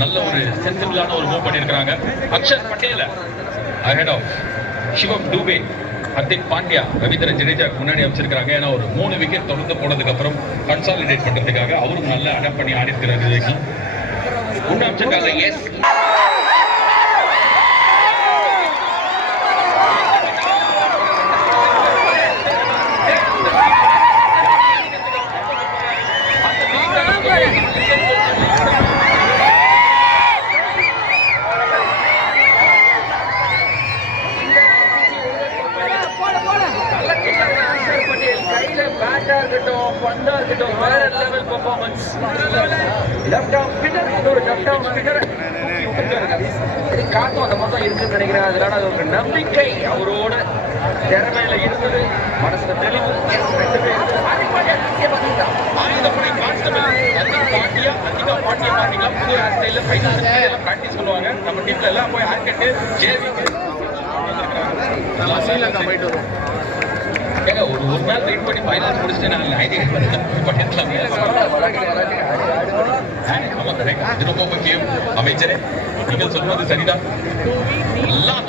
நல்ல ஒரு சென்சிபிளான ஒரு மூவ் பண்ணியிருக்கிறாங்க. அக்ஷர் பட்டேல் அஹெட் ஆஃப் சிவம் டூபே, ஹர்திக் பாண்டியா, ரவீந்திர ஜடேஜாக்கு முன்னாடி அமைச்சிருக்காங்க. ஏன்னா ஒரு 3 விக்கெட் தொடர்ந்து போனதுக்கு அப்புறம் கன்சாலிடேட் பண்றதுக்காக அவரும் நல்லா அடாப்ட் பண்ணி ஆடி இருக்கிறாரு. ஒன்னு அமைச்சிருக்காங்க. எஸ் வேற level performance. Left arm spinner, இன்னொரு லெஃப்ட் ஆர்ம் ஸ்பின்னர் காத்தும் அந்த மாதிரி இருக்குன்னு நினைக்கிறேன். அதனால அது ஒரு நம்பிக்கை அவரோட திறமையில இருந்தது, மனசுல தெளிவு. பிராக்டிஸ் பண்ணுவாங்க நம்ம டீம்ல எல்லாம் போய் ஆர்கெட்டு ஜேவிக்கு ஸ்ரீலங்கா போயிட்டு வரும். ஏங்க ஒரு நாள் வெயிட் பண்ணி ஃபைனல்ஸ் முடிச்சுட்டு நான் ஐடியா இது ரொம்ப முக்கியம். அமைச்சரே நீங்கள் சொல்வது சரிதான். எல்லாம்